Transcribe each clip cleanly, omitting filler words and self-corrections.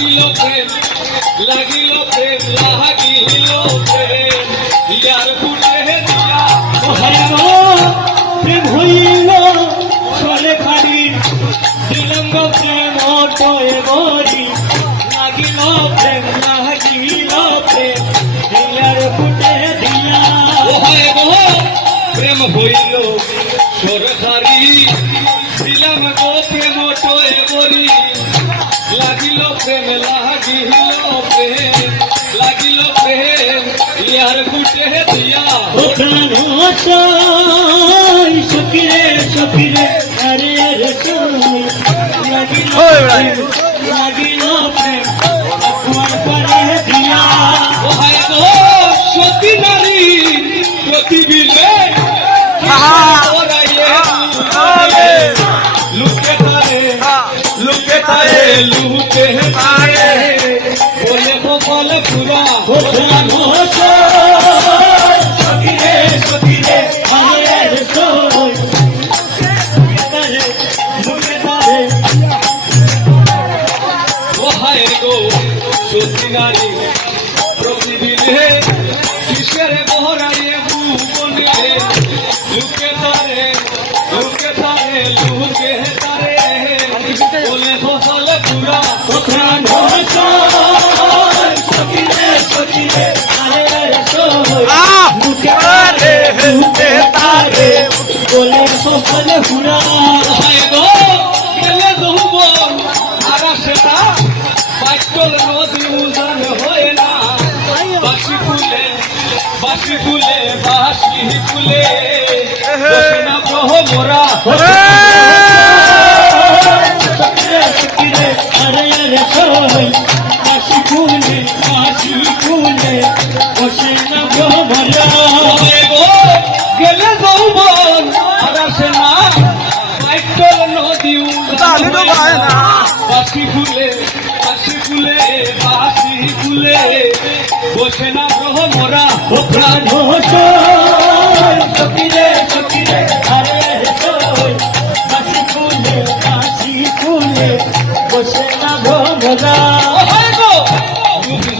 লাগিল প্রেম লাগিল প্রেম লাগিল প্রেম ইয়ার ফুটে দিয়া প্রেম হইল চলে খালি দিলঙ্গ প্রেম অটোয়ে বরি লাগিল প্রেম প্রেম দিলার ফুটে দিয়া প্রেম হইল সরকারি দিলাম গো প্রেম অটোয়ে বরি লাগিল প্রেম লাগিল প্রেম ইয়ার ফুটে দিয়া সকিরে সকিরে আরে লাগিল প্রেম তোমার পারে দিয়া সতী নারী প্রতিবিলে লুকে তারে লুকে তারে লুকে তারে বলে কপাল পুরা সকিরে সকিরে আরে মুখে তারে ওহায় গো সতী নারী প্রতিবিলে কিসের বহরাইয়ে ভুবনে লুকে তারে লুকে তারে লুকে তারে বলে কপাল পুরা সকিরে সকিরে আরে মুখে তারে বলে সফল হুরা গেলে যৌবন আর সেটা পাইকল নদী উজান হয় না বাসি ফুলে বাসি ফুলে বাসি ফুলে না প্রহমরা সকিরে আরে কাশি ফুলে বসে না ভ্রমরা গেলে যৌবন আর সেনা পাইকল নদী উজান হয় না বাসি ফুলে বাসি ফুলে বাসি ফুলে বসে না প্রহমরা প্রাণ সকিরে সকিরে আরে কাশি ফুলে বসে না ভ্রমরা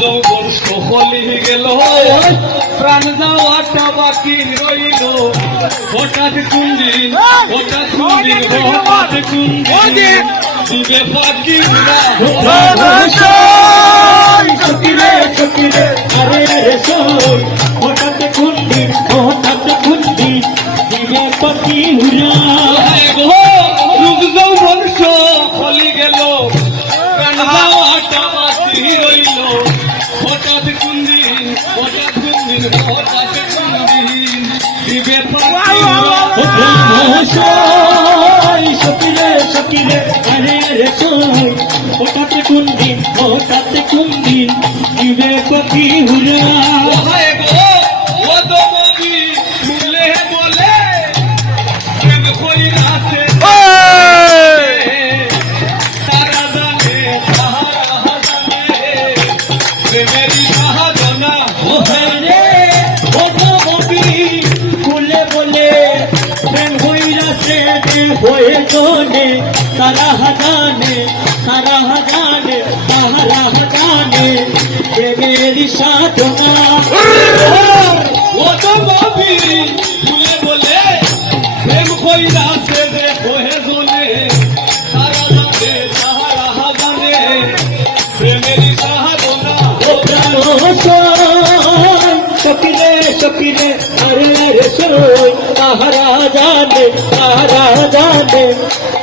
যৌবন সফলি গেল প্রাণ যাওয়াটা বাকি রইল হঠাৎ কুন্দিন হঠাৎ কুন্দিন হঠাৎ কুন্দিন ডুবে পাখি সকিরে সকিরে আরে হঠাৎ কুন্দি দিবে পাখি হুরা রূপ যৌবন সফলি গেল প্রাণ যাওয়াটা বাকি রইল হঠাৎ কুন্দিন হঠাৎ কুন্দিন হঠাৎ কুন্দিন দিবে পাখি সকিরে সকিরে আরে হঠাৎ কুন্দি দিবে পাখি হুরা হয়ে গনে তারা হাজানে তাহারা হাজানে মেরি সাধনা ও তো নবী ফুলে বলে প্রেম কইরা সে যে হয়ে জলে তারা জানে তাহারা হাজানে প্রেমেরই সাধনা সকিরে সকিরে আরে তাহারা জানে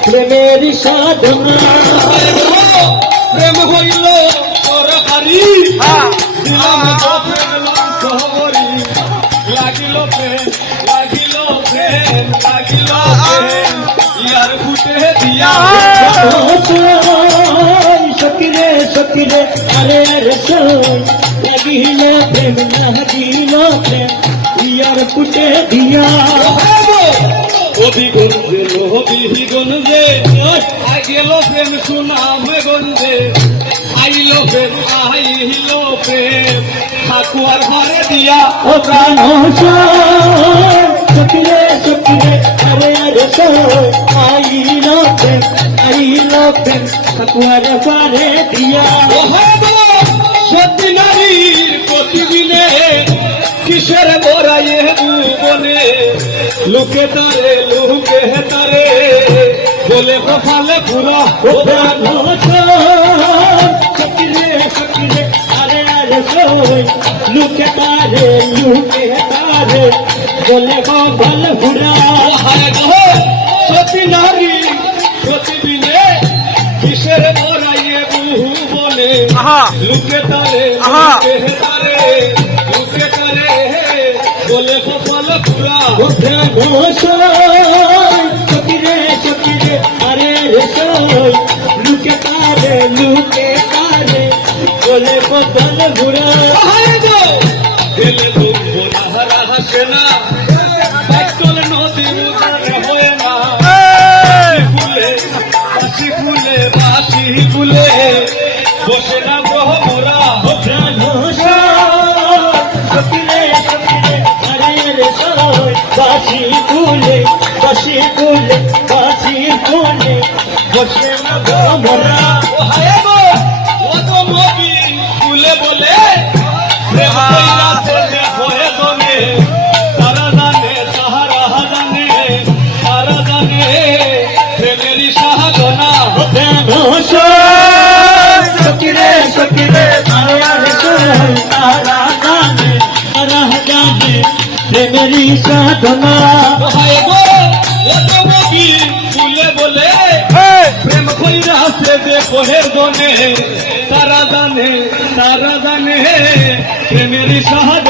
প্রেমেরি সাধনা প্রেম হইল সরকারি লাগিল প্রেম লাগিল প্রেম লাগিল প্রেম ইয়ার ফুটে দিয়া সকিরে সকিরে আরে লাগিল প্রেম লাগিল প্রেম ইয়ার ফুটে দিয়া হবিগঞ্জে হবিগঞ্জে গেল প্রেম সুনামে গঞ্জে আইল প্রেম ঠাকুয়ার ঘরে দিয়া ও প্রাণ সকিরে সকিরে আরে আইল প্রেম সাকুয়ারে পারে দিয়া সত্যি নারীর প্রতিদিনে কিসের বরাইয়ে ভুবনে লোকে তারে বলে কপালে পুরা ও প্রাণ সকিরে সকিরে আরে আরে সই লুকে তারে বলে কপাল ঘুরা সত্যি নারী প্রতিদিনে কিসের বরাইয়ে ভুবনে লোকে তারে বলে কপালে পুরা ও প্রাণ সকিরে সকিরে আরে রে সই লুকে তারে বলে কপাল ঘুরা দিলে দুঃখ নাহারা হাসে না একদল নদী উদারে হয়ে না বাসি ফুলে বসে না গ্রহ মোরা ও প্রাণ সকিরে সকিরে আরে রে সই বাসি ফুলে বসে না গো মোরা ও হায় গো ও তো নবী ফুলে বলে প্রেম কইরা চলে হয়ে গনে তারা জানে প্রেমেরই সাধনা সকিরে সকিরে প্রেমেরি সাধনা ও হায় গো ও তো নবী ফুলে বলে প্রেম কইরা চলে হয়ে গনে তারা জানে প্রেমেরই সাধনা